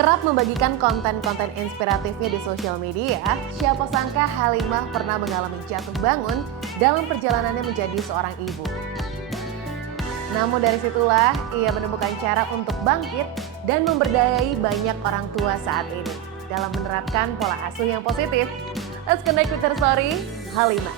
Kerap membagikan konten-konten inspiratifnya di sosial media, siapa sangka Halimah pernah mengalami jatuh bangun dalam perjalanannya menjadi seorang ibu. Namun dari situlah ia menemukan cara untuk bangkit dan memberdayai banyak orang tua saat ini dalam menerapkan pola asuh yang positif. Let's connect with her story, Halimah.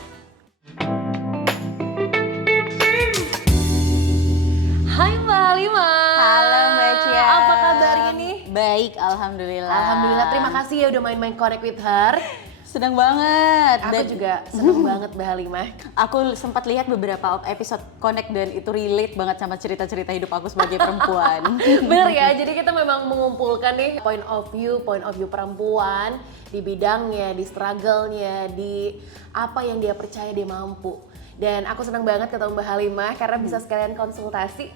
Hai Mbak Halimah. Halo Mbak Cia. Apa kabarnya nih? Baik, alhamdulillah. Alhamdulillah, terima kasih ya udah main-main connect with her. Senang banget. Aku juga seneng banget Mbak Halimah. Aku sempat lihat beberapa episode Connect dan itu relate banget sama cerita-cerita hidup aku sebagai perempuan. Bener ya, jadi kita memang mengumpulkan nih point of view perempuan di bidangnya, di struggle-nya, di apa yang dia percaya dia mampu. Dan aku senang banget ketemu Mbak Halimah karena bisa sekalian konsultasi.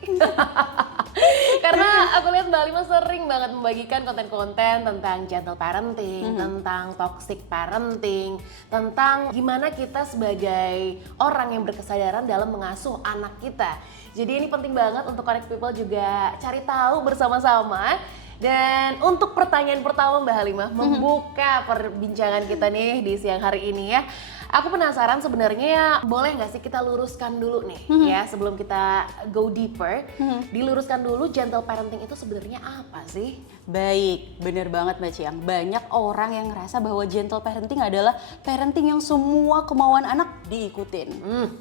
Karena aku lihat Mbak Halimah sering banget membagikan konten-konten tentang gentle parenting, tentang toxic parenting, tentang gimana kita sebagai orang yang berkesadaran dalam mengasuh anak kita. Jadi ini penting banget untuk Connect People juga cari tahu bersama-sama. Dan untuk pertanyaan pertama Mbak Halimah, membuka perbincangan kita nih di siang hari ini ya. Aku penasaran sebenarnya boleh nggak sih kita luruskan dulu nih ya sebelum kita go deeper. Diluruskan dulu gentle parenting itu sebenarnya apa sih? Baik, bener banget Mbak Ciang. Banyak orang yang ngerasa bahwa gentle parenting adalah parenting yang semua kemauan anak diikutin.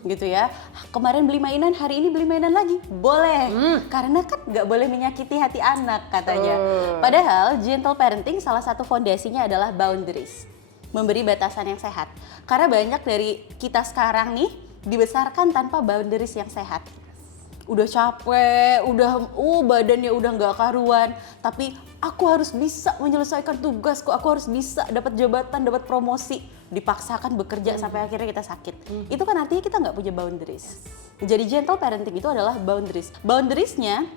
Gitu ya. Kemarin beli mainan, hari ini beli mainan lagi. Boleh. Karena kan nggak boleh menyakiti hati anak katanya. Padahal gentle parenting salah satu fondasinya adalah boundaries. Memberi batasan yang sehat. Karena banyak dari kita sekarang nih dibesarkan tanpa boundaries yang sehat. Udah capek, udah badannya udah nggak karuan, tapi aku harus bisa menyelesaikan tugasku, aku harus bisa dapat jabatan, dapat promosi, dipaksakan bekerja sampai akhirnya kita sakit. Itu kan artinya kita nggak punya boundaries. Jadi gentle parenting itu adalah boundaries. Boundariesnya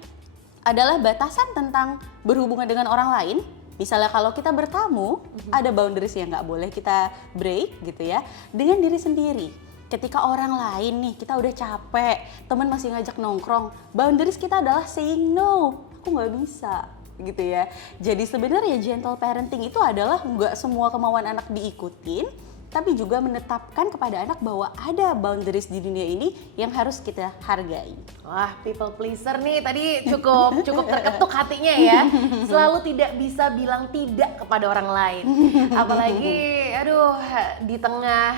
adalah batasan tentang berhubungan dengan orang lain. Misalnya kalau kita bertamu, ada boundaries yang nggak boleh kita break gitu ya. Dengan diri sendiri. Ketika orang lain nih, kita udah capek, teman masih ngajak nongkrong, boundaries kita adalah saying no, aku nggak bisa gitu ya. Jadi sebenarnya gentle parenting itu adalah nggak semua kemauan anak diikutin, tapi juga menetapkan kepada anak bahwa ada boundaries di dunia ini yang harus kita hargai. Wah, people pleaser nih tadi cukup terketuk hatinya ya. Selalu tidak bisa bilang tidak kepada orang lain. Apalagi aduh di tengah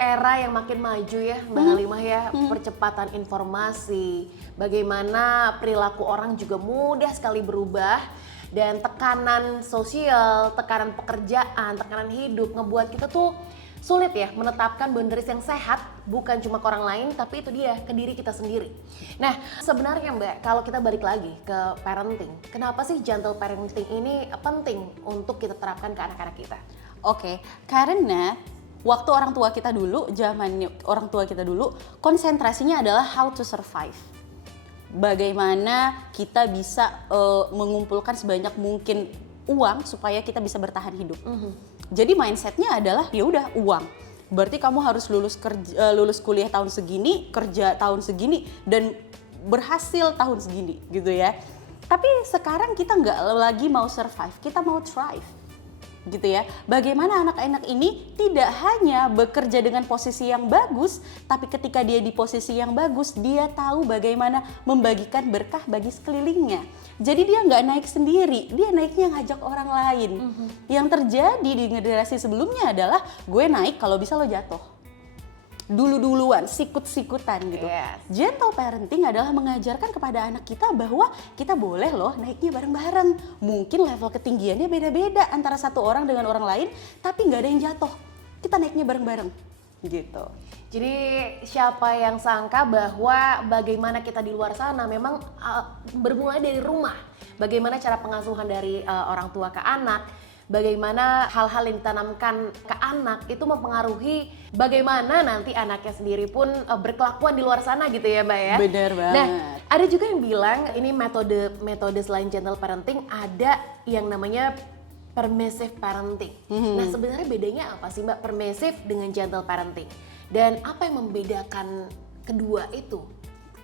era yang makin maju ya Mbak Halimah ya, percepatan informasi, bagaimana perilaku orang juga mudah sekali berubah. Dan tekanan sosial, tekanan pekerjaan, tekanan hidup ngebuat kita tuh sulit ya menetapkan boundaries yang sehat, bukan cuma ke orang lain tapi itu dia ke diri kita sendiri. Nah sebenarnya Mbak, kalau kita balik lagi ke parenting, kenapa sih gentle parenting ini penting untuk kita terapkan ke anak-anak kita? Oke, karena waktu orang tua kita dulu, zaman orang tua kita dulu, konsentrasinya adalah how to survive. Bagaimana kita bisa mengumpulkan sebanyak mungkin uang supaya kita bisa bertahan hidup. Jadi mindsetnya adalah ya udah uang. Berarti kamu harus lulus kuliah tahun segini, kerja tahun segini, dan berhasil tahun segini gitu ya. Tapi sekarang kita nggak lagi mau survive, kita mau thrive. Gitu ya. Bagaimana anak-anak ini tidak hanya bekerja dengan posisi yang bagus, tapi ketika dia di posisi yang bagus, dia tahu bagaimana membagikan berkah bagi sekelilingnya. Jadi dia nggak naik sendiri, dia naiknya ngajak orang lain. Yang terjadi di generasi sebelumnya adalah gue naik kalau bisa lo jatuh. Dulu-duluan, sikut-sikutan gitu. Yes. Gentle parenting adalah mengajarkan kepada anak kita bahwa kita boleh loh naiknya bareng-bareng. Mungkin level ketinggiannya beda-beda antara satu orang dengan orang lain, tapi nggak ada yang jatuh. Kita naiknya bareng-bareng gitu. Jadi siapa yang sangka bahwa bagaimana kita di luar sana memang bermulai dari rumah. Bagaimana cara pengasuhan dari orang tua ke anak, bagaimana hal-hal yang ditanamkan ke anak itu mempengaruhi bagaimana nanti anaknya sendiri pun berkelakuan di luar sana gitu ya Mbak ya. Bener banget. Nah ada juga yang bilang ini metode selain gentle parenting ada yang namanya permissive parenting. Nah sebenarnya bedanya apa sih Mbak permissive dengan gentle parenting? Dan apa yang membedakan kedua itu?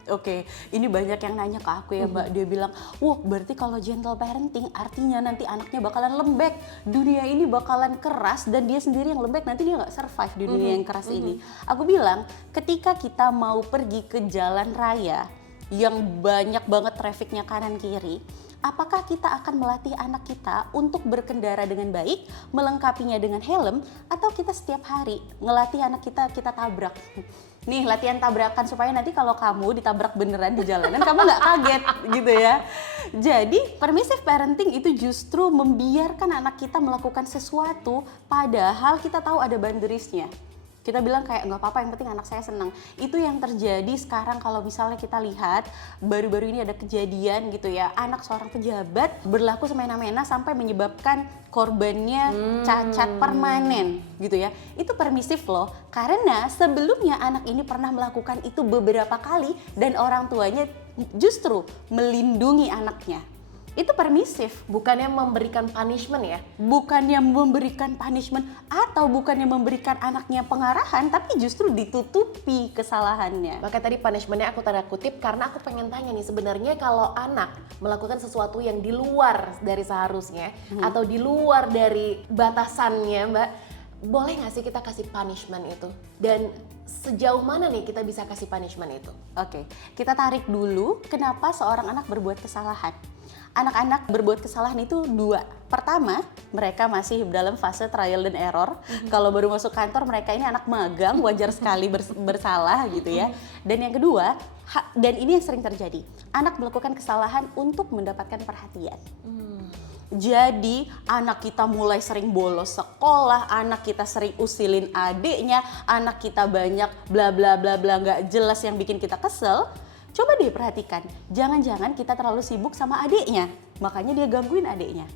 Oke, ini banyak yang nanya ke aku ya Mbak, dia bilang, wah berarti kalau gentle parenting artinya nanti anaknya bakalan lembek, dunia ini bakalan keras dan dia sendiri yang lembek, nanti dia nggak survive di dunia yang keras ini. Aku bilang, ketika kita mau pergi ke jalan raya yang banyak banget trafficnya kanan kiri, apakah kita akan melatih anak kita untuk berkendara dengan baik, melengkapinya dengan helm, atau kita setiap hari ngelatih anak kita tabrak? Nih latihan tabrakan supaya nanti kalau kamu ditabrak beneran di jalanan kamu nggak kaget gitu ya. Jadi permissive parenting itu justru membiarkan anak kita melakukan sesuatu padahal kita tahu ada boundariesnya. Kita bilang kayak nggak apa-apa, yang penting anak saya senang. Itu yang terjadi sekarang kalau misalnya kita lihat baru-baru ini ada kejadian gitu ya, anak seorang pejabat berlaku semena-mena sampai menyebabkan korbannya cacat permanen gitu ya. Itu permisif loh, karena sebelumnya anak ini pernah melakukan itu beberapa kali dan orang tuanya justru melindungi anaknya. Itu permisif. Bukannya memberikan punishment ya? Bukannya memberikan punishment atau bukannya memberikan anaknya pengarahan, tapi justru ditutupi kesalahannya. Maka tadi punishmentnya aku tanda kutip karena aku pengen tanya nih, sebenarnya kalau anak melakukan sesuatu yang di luar dari seharusnya atau di luar dari batasannya Mbak, boleh nggak sih kita kasih punishment itu? Dan sejauh mana nih kita bisa kasih punishment itu? Oke, kita tarik dulu kenapa seorang anak berbuat kesalahan. Anak-anak berbuat kesalahan itu dua. Pertama, mereka masih dalam fase trial dan error. Kalau baru masuk kantor, mereka ini anak magang, wajar sekali bersalah gitu ya. Dan yang kedua, dan ini yang sering terjadi, anak melakukan kesalahan untuk mendapatkan perhatian. Jadi anak kita mulai sering bolos sekolah, anak kita sering usilin adiknya, anak kita banyak bla bla bla bla nggak jelas yang bikin kita kesel. Coba deh perhatikan, jangan-jangan kita terlalu sibuk sama adiknya, makanya dia gangguin adiknya.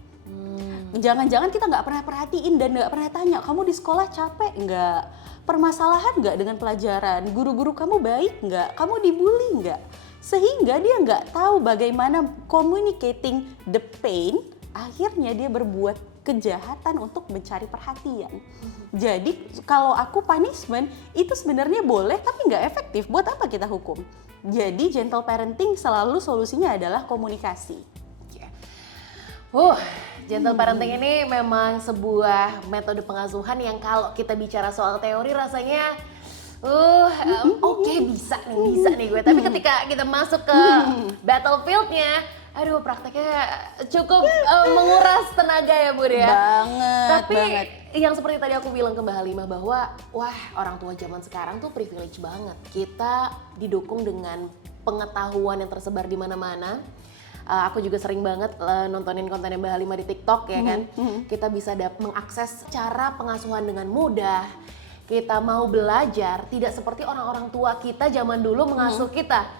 Jangan-jangan kita nggak pernah perhatiin dan nggak pernah tanya, kamu di sekolah capek nggak? Permasalahan nggak dengan pelajaran? Guru-guru kamu baik nggak? Kamu dibully nggak? Sehingga dia nggak tahu bagaimana communicating the pain, akhirnya dia berbuat kejahatan untuk mencari perhatian. Jadi kalau aku punishment itu sebenarnya boleh tapi nggak efektif. Buat apa kita hukum? Jadi gentle parenting selalu solusinya adalah komunikasi. Gentle parenting ini memang sebuah metode pengasuhan yang kalau kita bicara soal teori rasanya oke, bisa nih gue. Tapi ketika kita masuk ke battlefieldnya, aduh prakteknya cukup menguras tenaga ya Bud ya. Tapi yang seperti tadi aku bilang ke Mbak Halimah bahwa wah orang tua zaman sekarang tuh privilege banget. Kita didukung dengan pengetahuan yang tersebar di mana-mana. Aku juga sering banget nontonin kontennya Mbak Halimah di TikTok ya kan. Kita bisa mengakses cara pengasuhan dengan mudah. Kita mau belajar tidak seperti orang-orang tua kita zaman dulu mengasuh kita.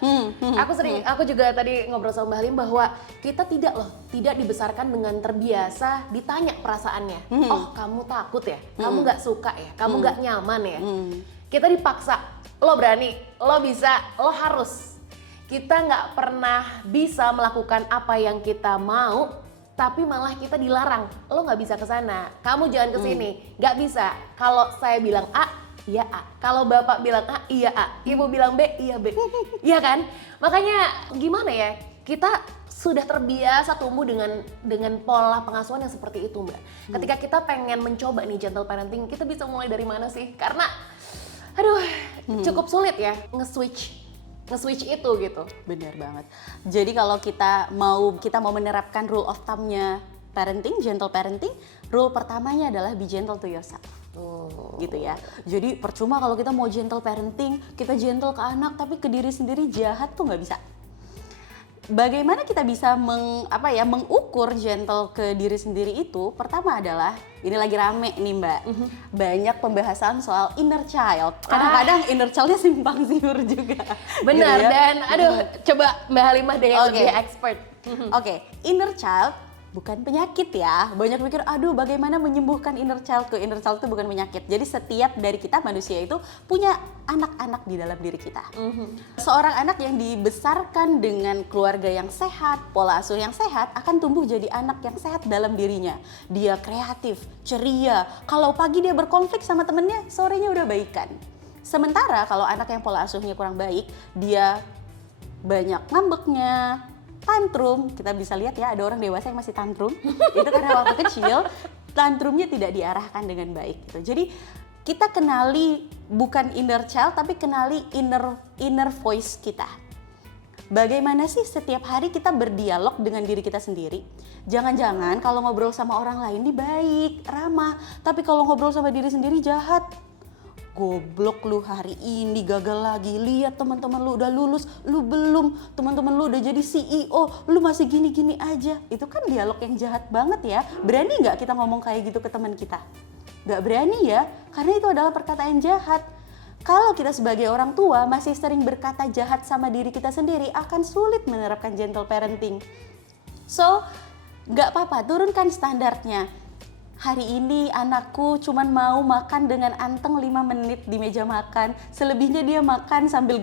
Aku juga tadi ngobrol sama Mbak Halim bahwa kita tidak dibesarkan dengan terbiasa ditanya perasaannya. Oh kamu takut ya, kamu nggak suka ya, kamu nggak nyaman ya. Kita dipaksa, lo berani, lo bisa, lo harus. Kita nggak pernah bisa melakukan apa yang kita mau, tapi malah kita dilarang, lo nggak bisa ke sana, kamu jangan ke sini, nggak bisa. Kalau saya bilang A, iya A. Kalau bapak bilang A, iya A. Ibu bilang B, iya B. Iya kan? Makanya gimana ya? Kita sudah terbiasa tumbuh dengan pola pengasuhan yang seperti itu, Mbak. Ketika kita pengen mencoba nih gentle parenting, kita bisa mulai dari mana sih? Karena, cukup sulit ya nge-switch itu gitu. Bener banget. Jadi kalau kita mau menerapkan rule of thumb-nya parenting, gentle parenting, rule pertamanya adalah be gentle to yourself. Gitu ya. Jadi percuma kalau kita mau gentle parenting, kita gentle ke anak tapi ke diri sendiri jahat tuh nggak bisa. Bagaimana kita bisa mengukur gentle ke diri sendiri itu? Pertama adalah, ini lagi rame nih Mbak, banyak pembahasan soal inner child. Kadang-kadang inner child-nya simpang siur juga. Benar, gitu ya. dan coba Mbak Halimah deh yang lebih expert. Oke, inner child bukan penyakit ya. Banyak mikir, aduh bagaimana menyembuhkan inner child? Inner child itu bukan penyakit. Jadi setiap dari kita manusia itu punya anak-anak di dalam diri kita. Seorang anak yang dibesarkan dengan keluarga yang sehat, pola asuh yang sehat, akan tumbuh jadi anak yang sehat dalam dirinya. Dia kreatif, ceria. Kalau pagi dia berkonflik sama temennya, sorenya udah baikan. Sementara kalau anak yang pola asuhnya kurang baik, dia banyak ngambeknya, tantrum. Kita bisa lihat ya, ada orang dewasa yang masih tantrum. Itu karena waktu kecil tantrumnya tidak diarahkan dengan baik gitu. Jadi kita kenali bukan inner child, tapi kenali inner voice kita. Bagaimana sih setiap hari kita berdialog dengan diri kita sendiri? Jangan-jangan kalau ngobrol sama orang lain ini baik, ramah, tapi kalau ngobrol sama diri sendiri jahat. Goblok lu, hari ini gagal lagi. Lihat teman-teman lu udah lulus, lu belum. Teman-teman lu udah jadi CEO, lu masih gini-gini aja. Itu kan dialog yang jahat banget ya. Berani nggak kita ngomong kayak gitu ke teman kita? Nggak berani ya, karena itu adalah perkataan jahat. Kalau kita sebagai orang tua masih sering berkata jahat sama diri kita sendiri, akan sulit menerapkan gentle parenting. So, nggak apa-apa, turunkan standarnya. Hari ini anakku cuman mau makan dengan anteng 5 menit di meja makan. Selebihnya dia makan sambil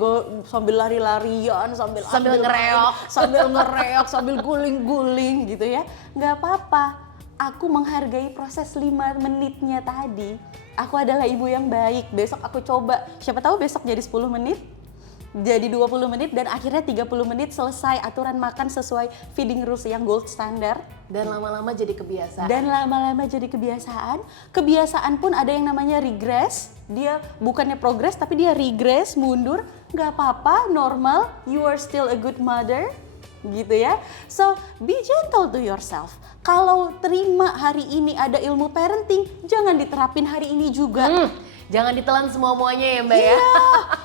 lari-larian, sambil ngereok, sambil guling-guling gitu ya. Nggak apa-apa. Aku menghargai proses 5 menitnya tadi. Aku adalah ibu yang baik. Besok aku coba. Siapa tahu besok jadi 10 menit. Jadi 20 menit dan akhirnya 30 menit selesai aturan makan sesuai feeding rules yang gold standard. Dan lama-lama jadi kebiasaan. Kebiasaan pun ada yang namanya regress. Dia bukannya progress tapi dia regress, mundur. Gak apa-apa, normal. You are still a good mother. Gitu ya. So, be gentle to yourself. Kalau terima hari ini ada ilmu parenting, jangan diterapin hari ini juga. Jangan ditelan semua-muanya ya Mbak ya.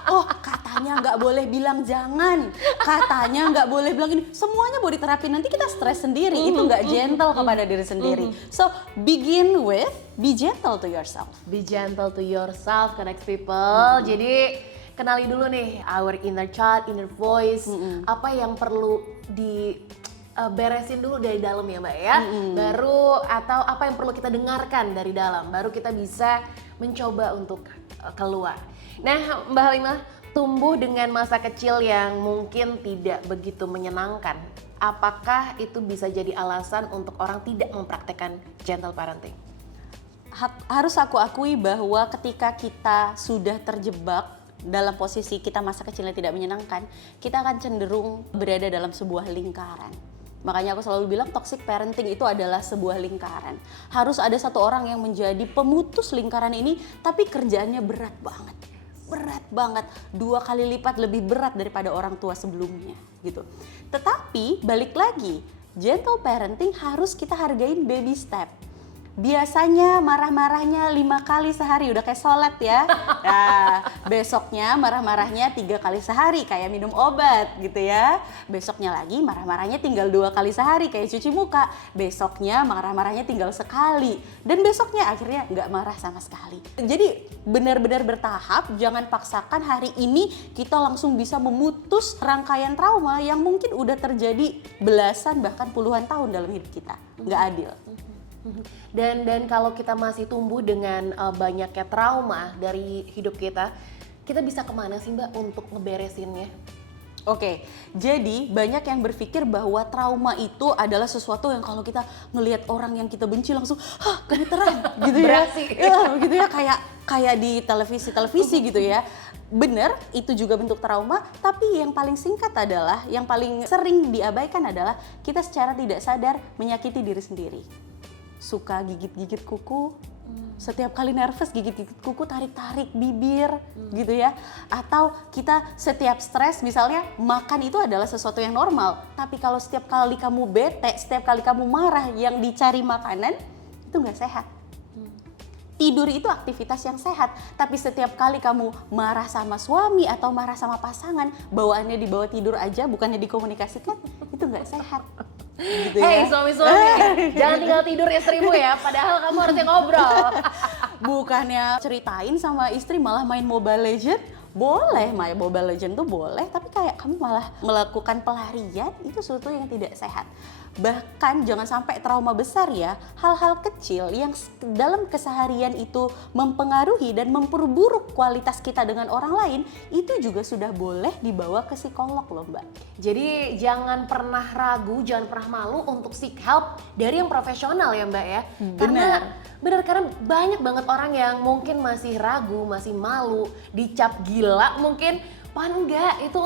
Oh, katanya nggak boleh bilang jangan. Katanya nggak boleh bilang ini. Semuanya mau diterapin, nanti kita stres sendiri. Itu nggak gentle kepada diri sendiri. So, begin with be gentle to yourself. Be gentle to yourself, connect people. Jadi kenali dulu nih our inner child, inner voice. Apa yang perlu beresin dulu dari dalam ya Mbak ya. Baru atau apa yang perlu kita dengarkan dari dalam. Baru kita bisa mencoba untuk keluar. Nah Mbak Halimah, tumbuh dengan masa kecil yang mungkin tidak begitu menyenangkan. Apakah itu bisa jadi alasan untuk orang tidak mempraktekkan gentle parenting? Harus aku akui bahwa ketika kita sudah terjebak dalam posisi kita masa kecilnya tidak menyenangkan, kita akan cenderung berada dalam sebuah lingkaran. Makanya aku selalu bilang toxic parenting itu adalah sebuah lingkaran. Harus ada satu orang yang menjadi pemutus lingkaran ini, tapi kerjaannya berat banget. Berat banget, 2 kali lipat lebih berat daripada orang tua sebelumnya gitu. Tetapi balik lagi, gentle parenting harus kita hargain baby step. Biasanya marah-marahnya 5 kali sehari, udah kayak sholat ya. Nah, besoknya marah-marahnya 3 kali sehari, kayak minum obat gitu ya. Besoknya lagi marah-marahnya tinggal 2 kali sehari, kayak cuci muka. Besoknya marah-marahnya tinggal sekali. Dan besoknya akhirnya nggak marah sama sekali. Jadi benar-benar bertahap, jangan paksakan hari ini kita langsung bisa memutus rangkaian trauma yang mungkin udah terjadi belasan bahkan puluhan tahun dalam hidup kita. Nggak adil. Dan kalau kita masih tumbuh dengan banyaknya trauma dari hidup kita bisa kemana sih Mbak untuk ngeberesinnya? Oke, jadi banyak yang berpikir bahwa trauma itu adalah sesuatu yang kalau kita ngelihat orang yang kita benci langsung gemeteran gitu ya. Beraksi. Ya, gitu ya, kayak di televisi gitu ya. Bener, itu juga bentuk trauma, tapi yang paling singkat adalah, yang paling sering diabaikan adalah kita secara tidak sadar menyakiti diri sendiri. Suka gigit-gigit kuku, setiap kali nervous gigit-gigit kuku, tarik-tarik bibir gitu ya. Atau kita setiap stres misalnya makan itu adalah sesuatu yang normal, tapi kalau setiap kali kamu bete, setiap kali kamu marah yang dicari makanan, itu nggak sehat. Tidur itu aktivitas yang sehat, tapi setiap kali kamu marah sama suami atau marah sama pasangan, bawaannya dibawa tidur aja, bukannya dikomunikasikan, itu nggak sehat. Gitu ya. Hei suami-suami, jangan tinggal tidur istrimu ya, padahal kamu harusnya ngobrol. Bukannya ceritain sama istri malah main Mobile Legends, boleh main Mobile Legends tuh boleh, tapi kayak kamu malah melakukan pelarian, itu sesuatu yang tidak sehat. Bahkan jangan sampai trauma besar ya, hal-hal kecil yang dalam keseharian itu mempengaruhi dan memperburuk kualitas kita dengan orang lain, itu juga sudah boleh dibawa ke psikolog loh Mbak. Jadi jangan pernah ragu, jangan pernah malu untuk seek help dari yang profesional ya Mbak ya. Karena banyak banget orang yang mungkin masih ragu, masih malu, dicap gila mungkin enggak, itu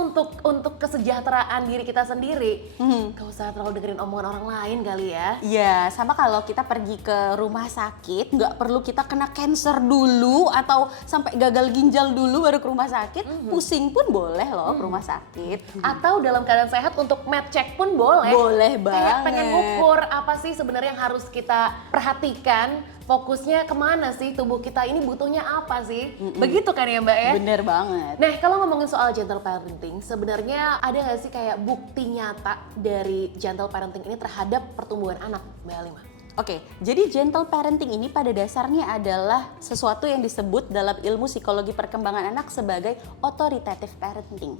untuk kesejahteraan diri kita sendiri. Gak usah terlalu dengerin omongan orang lain kali ya. Iya, sama kalau kita pergi ke rumah sakit, nggak perlu kita kena cancer dulu atau sampai gagal ginjal dulu baru ke rumah sakit. Pusing pun boleh loh ke rumah sakit. Atau dalam keadaan sehat untuk med check pun boleh. Boleh Kayak pengen banget. ngukur apa sih sebenarnya yang harus kita perhatikan, fokusnya kemana sih, tubuh kita ini butuhnya apa sih. Begitu kan ya Mbak ya? Bener banget. Nah, kalau ngomongin soal gentle parenting, sebenarnya ada nggak sih kayak bukti nyata dari gentle parenting ini terhadap pertumbuhan anak, Mbak Halimah? Oke, jadi gentle parenting ini pada dasarnya adalah sesuatu yang disebut dalam ilmu psikologi perkembangan anak sebagai authoritative parenting.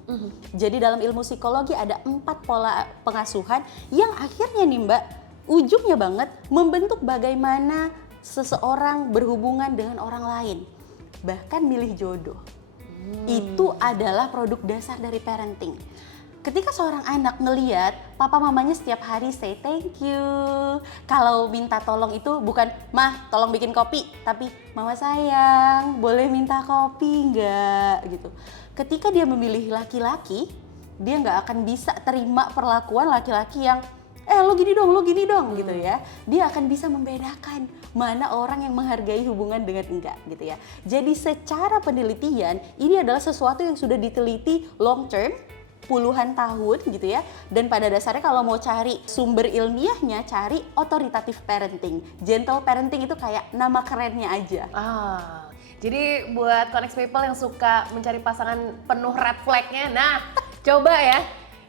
Jadi dalam ilmu psikologi ada 4 pola pengasuhan yang akhirnya nih Mbak, ujungnya banget membentuk bagaimana seseorang berhubungan dengan orang lain. Bahkan milih jodoh. Itu adalah produk dasar dari parenting. Ketika seorang anak ngeliat papa mamanya setiap hari say thank you. Kalau minta tolong itu bukan mah tolong bikin kopi, tapi mama sayang boleh minta kopi nggak gitu. Ketika dia memilih laki-laki, dia nggak akan bisa terima perlakuan laki-laki yang lo gini dong gitu ya. Dia akan bisa membedakan mana orang yang menghargai hubungan dengan enggak gitu ya. Jadi secara penelitian ini adalah sesuatu yang sudah diteliti long term, puluhan tahun gitu ya. Dan pada dasarnya kalau mau cari sumber ilmiahnya, cari authoritative parenting. Gentle parenting itu kayak nama kerennya aja. Jadi buat Connect People yang suka mencari pasangan penuh red flag-nya, nah coba ya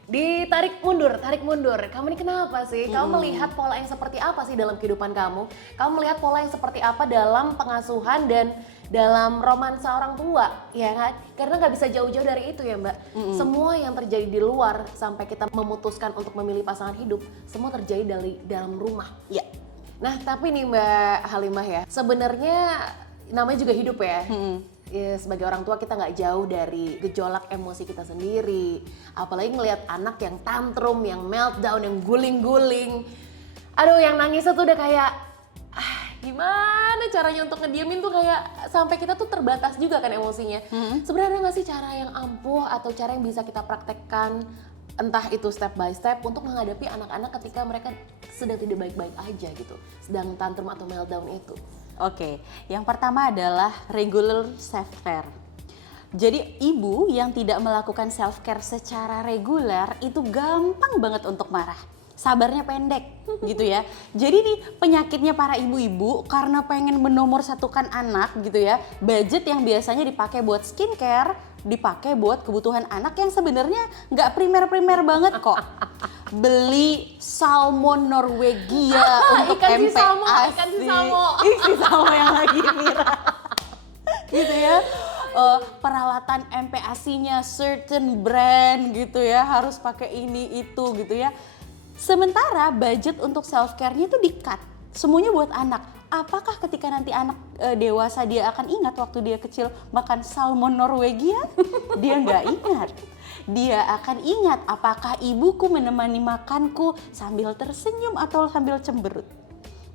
ditarik mundur, tarik mundur. Kamu ini kenapa sih? Kamu melihat pola yang seperti apa sih dalam kehidupan kamu? Kamu melihat pola yang seperti apa dalam pengasuhan dan dalam romansa orang tua, ya kan? Karena nggak bisa jauh-jauh dari itu ya Mbak. Semua yang terjadi di luar sampai kita memutuskan untuk memilih pasangan hidup, semua terjadi dari dalam rumah. Ya. Nah tapi nih Mbak Halimah ya, sebenarnya namanya juga hidup ya. Ya, sebagai orang tua kita nggak jauh dari gejolak emosi kita sendiri. Apalagi ngelihat anak yang tantrum, yang meltdown, yang guling-guling. Aduh, yang nangisnya tuh udah kayak gimana caranya untuk ngediemin tuh kayak sampai kita tuh terbatas juga kan emosinya. Sebenarnya ada nggak sih cara yang ampuh atau cara yang bisa kita praktekkan, entah itu step by step untuk menghadapi anak-anak ketika mereka sedang tidak baik-baik aja gitu, sedang tantrum atau meltdown itu? Oke, yang pertama adalah regular self-care. Jadi ibu yang tidak melakukan self-care secara reguler itu gampang banget untuk marah. Sabarnya pendek gitu ya. Jadi nih penyakitnya para ibu-ibu karena pengen menomorsatukan anak gitu ya. Budget yang biasanya dipakai buat skincare, dipakai buat kebutuhan anak yang sebenarnya nggak primer-primer banget kok. Beli salmon Norwegia untuk ikan si MPASI. salmo, ikan si salmo. Si salmo yang lagi viral. Gitu ya. Peralatan MPASI-nya certain brand gitu ya, harus pakai ini itu gitu ya. Sementara budget untuk self care-nya itu di-cut. Semuanya buat anak. Apakah ketika nanti anak dewasa dia akan ingat waktu dia kecil makan salmon Norwegia? Dia nggak ingat. Dia akan ingat apakah ibuku menemani makanku sambil tersenyum atau sambil cemberut.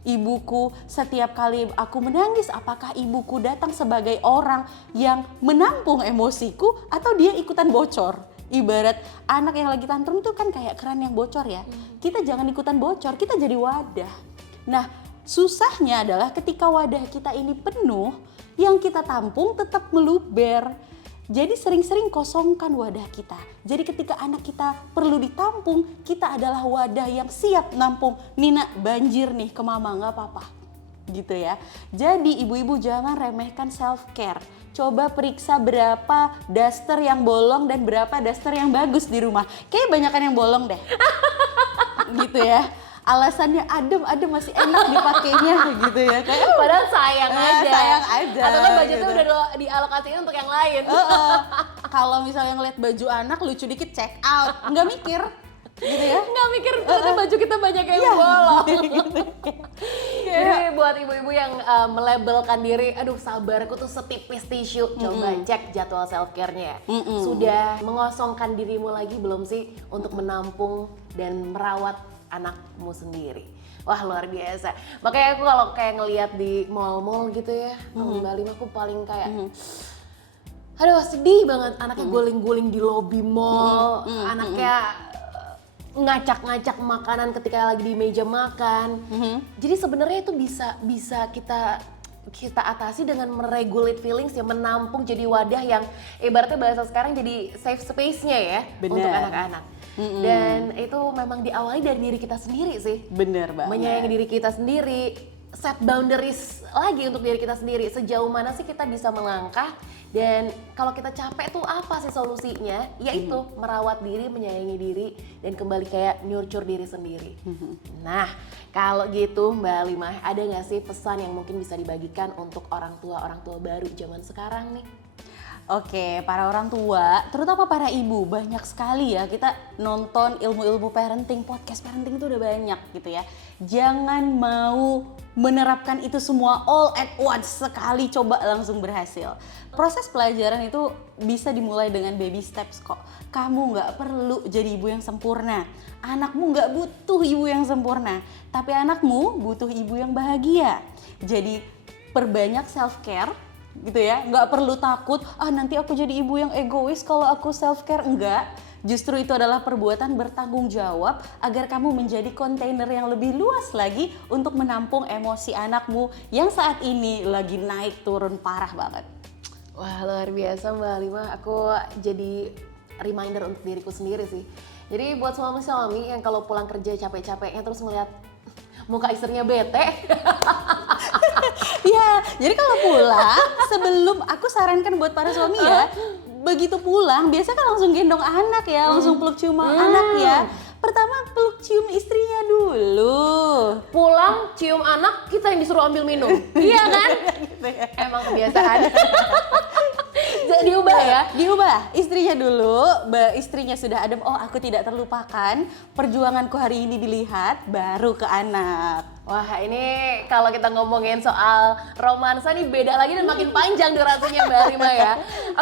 Ibuku setiap kali aku menangis, apakah ibuku datang sebagai orang yang menampung emosiku atau dia ikutan bocor? Ibarat anak yang lagi tantrum tuh kan kayak keran yang bocor ya. Kita jangan ikutan bocor, kita jadi wadah. Nah, susahnya adalah ketika wadah kita ini penuh, yang kita tampung tetap meluber. Jadi sering-sering kosongkan wadah kita. Jadi ketika anak kita perlu ditampung, kita adalah wadah yang siap nampung. Nina, banjir nih ke mama, nggak apa-apa. Gitu ya. Jadi ibu-ibu jangan remehkan self-care. Coba periksa berapa daster yang bolong dan berapa daster yang bagus di rumah. Kayaknya banyakan yang bolong deh. Gitu ya. Alasannya adem masih enak dipakainya gitu ya. Kayak Padahal sayang aja. Sayang aja. Atau kan budgetnya gitu. udah dialokasiin untuk yang lain. Kalau misalnya ngeliat baju anak lucu dikit check out, nggak mikir gitu ya. Nggak mikir ternyata baju kita banyak yang bolong. Jadi buat ibu-ibu yang melabelkan diri, aduh sabarku tuh setipis tisu, coba cek jadwal self care-nya. Sudah mengosongkan dirimu lagi belum sih untuk menampung dan merawat anakmu sendiri? Wah luar biasa. Makanya aku kalau kayak ngelihat di mall-mall gitu ya, Mbak Lima aku paling kayak Aduh sedih banget, anaknya guling-guling di lobi mall, anaknya ngacak-ngacak makanan ketika lagi di meja makan. Jadi sebenarnya itu bisa kita atasi dengan meregulate feelings, yang menampung jadi wadah yang ibaratnya bahasa sekarang jadi safe space-nya ya. Bener. Untuk anak-anak. Dan itu memang diawali dari diri kita sendiri sih. Bener banget. Menyayangi diri kita sendiri, set boundaries lagi untuk diri kita sendiri. Sejauh mana sih kita bisa melangkah, dan kalau kita capek tuh apa sih solusinya? Yaitu merawat diri, menyayangi diri, dan kembali kayak nurture diri sendiri. Nah, kalau gitu Mbak Halimah, ada nggak sih pesan yang mungkin bisa dibagikan untuk orang tua baru zaman sekarang nih? Oke, para orang tua, terutama para ibu, banyak sekali ya kita nonton ilmu-ilmu parenting, podcast parenting itu udah banyak gitu ya. Jangan mau menerapkan itu semua all at once, sekali coba langsung berhasil. Proses pelajaran itu bisa dimulai dengan baby steps kok. Kamu nggak perlu jadi ibu yang sempurna. Anakmu nggak butuh ibu yang sempurna, tapi anakmu butuh ibu yang bahagia. Jadi perbanyak self care gitu ya, nggak perlu takut nanti aku jadi ibu yang egois kalau aku self care. Enggak, justru itu adalah perbuatan bertanggung jawab agar kamu menjadi kontainer yang lebih luas lagi untuk menampung emosi anakmu yang saat ini lagi naik turun parah banget. Wah, luar biasa Mbak Halimah, aku jadi reminder untuk diriku sendiri sih. Jadi buat suami-suami yang kalau pulang kerja capek-capeknya terus ngeliat muka istrinya bete. Ya, jadi kalau pulang, sebelum aku sarankan buat para suami ya, begitu pulang biasa kan langsung gendong anak ya, langsung peluk cium anak ya. Pertama peluk cium istrinya dulu. Pulang cium anak, kita yang disuruh ambil minum. Iya kan? Gitu ya. Emang kebiasaan. Jadi diubah ya? Diubah, istrinya dulu, istrinya sudah adem, oh aku tidak terlupakan, perjuanganku hari ini dilihat, baru ke anak. Wah, ini kalau kita ngomongin soal romansa nih beda lagi dan makin panjang durasinya Mbak Halimah ya.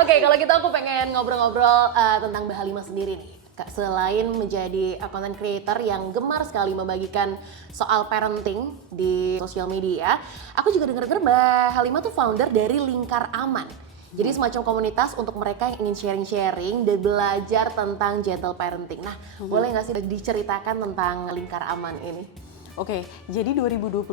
Oke, kalau gitu aku pengen ngobrol-ngobrol tentang Mbak Halimah sendiri nih. Selain menjadi content creator yang gemar sekali membagikan soal parenting di sosial media, aku juga dengar-dengar Mbak Halimah tuh founder dari Lingkar Aman. Jadi semacam komunitas untuk mereka yang ingin sharing-sharing dan belajar tentang gentle parenting. Nah, boleh nggak sih diceritakan tentang Lingkar Aman ini? Oke, jadi 2021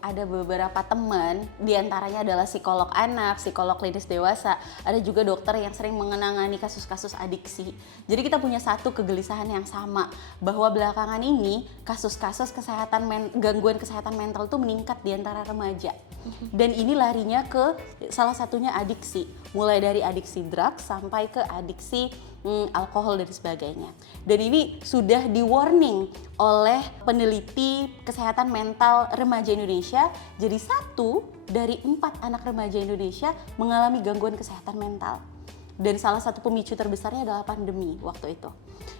ada beberapa teman, diantaranya adalah psikolog anak, psikolog klinis dewasa, ada juga dokter yang sering mengenangani kasus-kasus adiksi. Jadi kita punya satu kegelisahan yang sama, bahwa belakangan ini kasus-kasus gangguan kesehatan mental itu meningkat di antara remaja. Dan ini larinya ke salah satunya adiksi, mulai dari adiksi drugs sampai ke adiksi alkohol dan sebagainya. Dan ini sudah di-warning oleh peneliti kesehatan mental remaja Indonesia. Jadi 1 dari 4 anak remaja Indonesia mengalami gangguan kesehatan mental. Dan salah satu pemicu terbesarnya adalah pandemi waktu itu.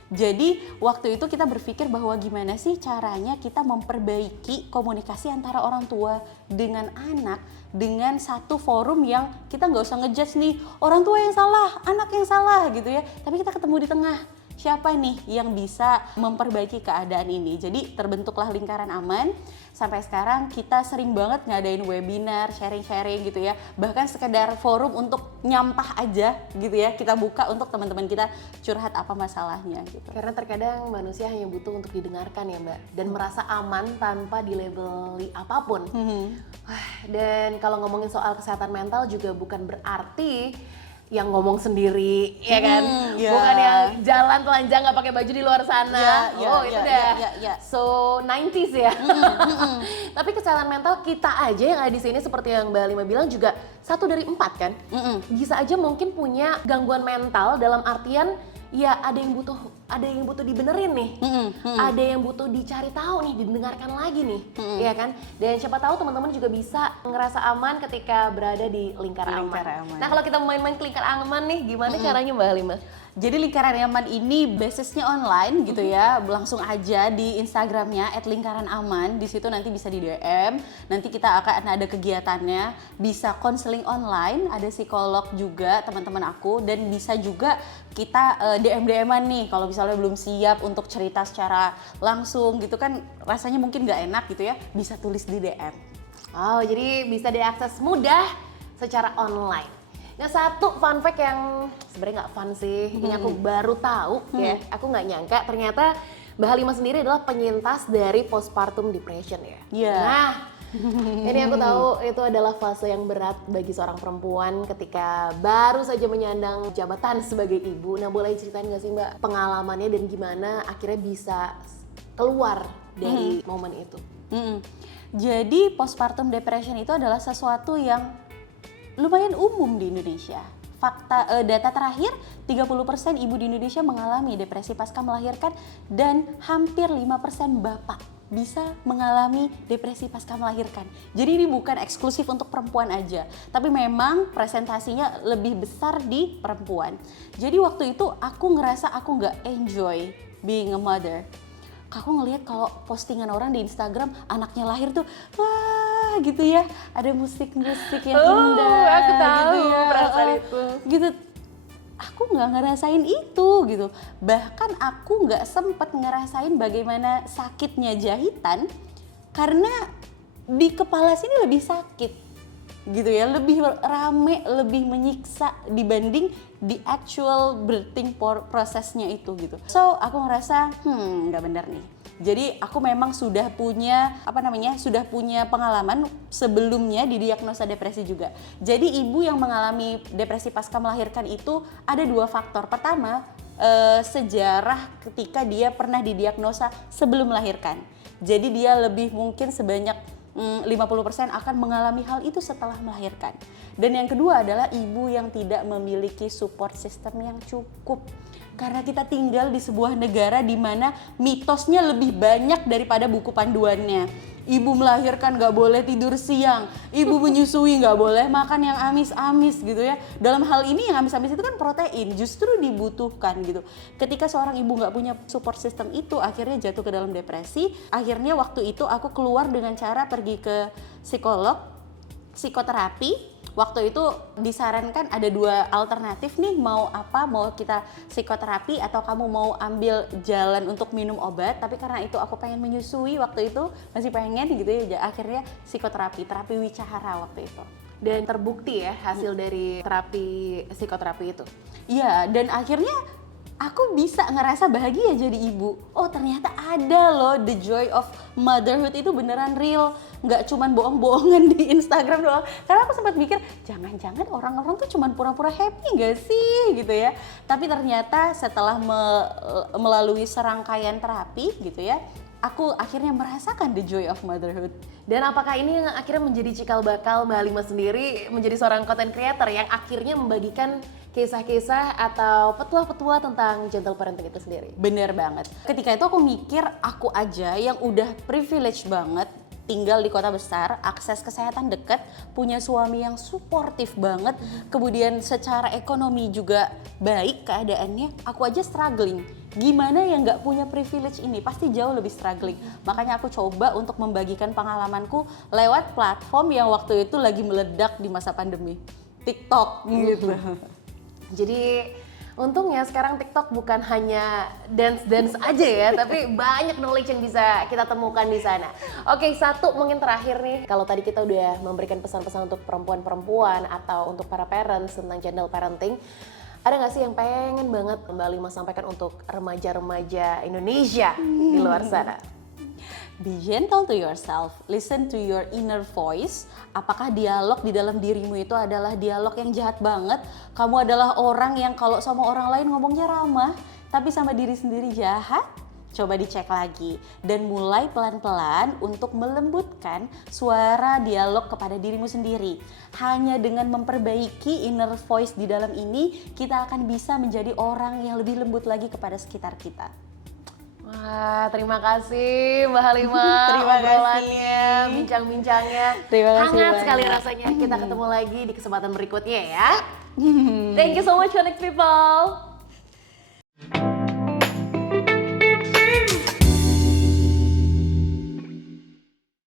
Jadi waktu itu kita berpikir bahwa gimana sih caranya kita memperbaiki komunikasi antara orang tua dengan anak dengan satu forum yang kita nggak usah ngejudge nih orang tua yang salah, anak yang salah gitu ya. Tapi kita ketemu di tengah. Siapa nih yang bisa memperbaiki keadaan ini? Jadi terbentuklah Lingkaran Aman. Sampai sekarang kita sering banget ngadain webinar, sharing-sharing gitu ya. Bahkan sekedar forum untuk nyampah aja gitu ya. Kita buka untuk teman-teman kita curhat apa masalahnya gitu. Karena terkadang manusia hanya butuh untuk didengarkan ya Mbak. Dan merasa aman tanpa dilabeli apapun. Wah, dan kalau ngomongin soal kesehatan mental juga bukan berarti yang ngomong sendiri, ya kan? Bukan yang jalan telanjang nggak pakai baju di luar sana. Itu udah so 90s ya. Tapi kesehatan mental kita aja yang ada di sini seperti yang Mbak Halimah bilang juga 1 dari 4 kan. Bisa aja mungkin punya gangguan mental dalam artian ya ada yang butuh dibenerin nih, ada yang butuh dicari tahu nih, didengarkan lagi nih, ya kan? Dan siapa tahu teman-teman juga bisa ngerasa aman ketika berada di Lingkar Aman. Nah kalau kita main-main ke Lingkar Aman nih, gimana caranya Mbak Halimah? Jadi Lingkaran Aman ini basisnya online gitu ya, langsung aja di Instagramnya @lingkaran_aman. Di situ nanti bisa di DM, nanti kita akan ada kegiatannya, bisa konseling online, ada psikolog juga teman-teman aku, dan bisa juga kita DM-an nih kalau misalnya belum siap untuk cerita secara langsung gitu kan, rasanya mungkin nggak enak gitu ya, bisa tulis di DM. Oh, jadi bisa diakses mudah secara online. Nah, satu fun fact yang sebenarnya nggak fun sih, ini aku baru tahu ya, aku nggak nyangka ternyata Mbak Halimah sendiri adalah penyintas dari postpartum depression ya. Iya. Nah, ini aku tahu itu adalah fase yang berat bagi seorang perempuan ketika baru saja menyandang jabatan sebagai ibu. Nah, boleh ceritain nggak sih Mbak pengalamannya dan gimana akhirnya bisa keluar dari momen itu? Jadi postpartum depression itu adalah sesuatu yang lumayan umum di Indonesia. Data terakhir 30% ibu di Indonesia mengalami depresi pasca melahirkan dan hampir 5% bapak bisa mengalami depresi pasca melahirkan. Jadi ini bukan eksklusif untuk perempuan aja, tapi memang presentasinya lebih besar di perempuan. Jadi waktu itu aku ngerasa aku nggak enjoy being a mother. Aku ngelihat kalau postingan orang di Instagram anaknya lahir tuh wah gitu ya, ada musik-musik yang indah. Aku tahu gitu ya. perasaan itu. Gitu. Aku nggak ngerasain itu gitu. Bahkan aku nggak sempet ngerasain bagaimana sakitnya jahitan karena di kepala sini lebih sakit gitu ya, lebih rame, lebih menyiksa dibanding di actual birthing prosesnya itu gitu. So aku ngerasa nggak bener nih. Jadi aku memang sudah punya sudah punya pengalaman sebelumnya didiagnosa depresi juga. Jadi ibu yang mengalami depresi pasca melahirkan itu ada dua faktor. Pertama, sejarah ketika dia pernah didiagnosa sebelum melahirkan. Jadi dia lebih mungkin sebanyak 50% akan mengalami hal itu setelah melahirkan. Dan yang kedua adalah ibu yang tidak memiliki support system yang cukup. Karena kita tinggal di sebuah negara di mana mitosnya lebih banyak daripada buku panduannya. Ibu melahirkan nggak boleh tidur siang, ibu menyusui nggak boleh makan yang amis-amis gitu ya. Dalam hal ini yang amis-amis itu kan protein, justru dibutuhkan gitu. Ketika seorang ibu nggak punya support system itu, akhirnya jatuh ke dalam depresi. Akhirnya waktu itu aku keluar dengan cara pergi ke psikolog, psikoterapi. Waktu itu disarankan ada dua alternatif nih, mau kita psikoterapi atau kamu mau ambil jalan untuk minum obat. Tapi karena itu aku pengen menyusui waktu itu, masih pengen gitu ya, akhirnya terapi Wicahara waktu itu. Dan terbukti ya hasil dari psikoterapi itu? Iya, dan akhirnya aku bisa ngerasa bahagia jadi ibu. Oh ternyata ada loh, the joy of motherhood itu beneran real. Nggak cuman bohong-bohongan di Instagram doang. Karena aku sempat mikir, jangan-jangan orang-orang tuh cuman pura-pura happy nggak sih gitu ya. Tapi ternyata setelah melalui serangkaian terapi gitu ya, aku akhirnya merasakan the joy of motherhood. Dan apakah ini yang akhirnya menjadi cikal bakal Mbak Halimah sendiri menjadi seorang content creator yang akhirnya membagikan kisah-kisah atau petua-petua tentang gentle parenting itu sendiri? Bener banget. Ketika itu aku mikir, aku aja yang udah privilege banget tinggal di kota besar, akses kesehatan dekat, punya suami yang suportif banget, kemudian secara ekonomi juga baik keadaannya, aku aja struggling. Gimana yang nggak punya privilege ini? Pasti jauh lebih struggling. Makanya aku coba untuk membagikan pengalamanku lewat platform yang waktu itu lagi meledak di masa pandemi, TikTok gitu. Jadi untungnya sekarang TikTok bukan hanya dance aja ya, tapi banyak knowledge yang bisa kita temukan di sana. Oke, satu mungkin terakhir nih, kalau tadi kita udah memberikan pesan-pesan untuk perempuan-perempuan atau untuk para parents tentang gentle parenting, ada nggak sih yang pengen banget Mbak Halimah sampaikan untuk remaja-remaja Indonesia di luar sana? Be gentle to yourself, listen to your inner voice. Apakah dialog di dalam dirimu itu adalah dialog yang jahat banget? Kamu adalah orang yang kalau sama orang lain ngomongnya ramah, tapi sama diri sendiri jahat? Coba dicek lagi dan mulai pelan-pelan untuk melembutkan suara dialog kepada dirimu sendiri. Hanya dengan memperbaiki inner voice di dalam ini, kita akan bisa menjadi orang yang lebih lembut lagi kepada sekitar kita. Wah, terima kasih Mbak Halimah. Terima obrolannya, bincang-bincangnya. Terima kasih hangat banyak. sekali rasanya. Kita ketemu lagi di kesempatan berikutnya ya. Thank you so much Phoenix People.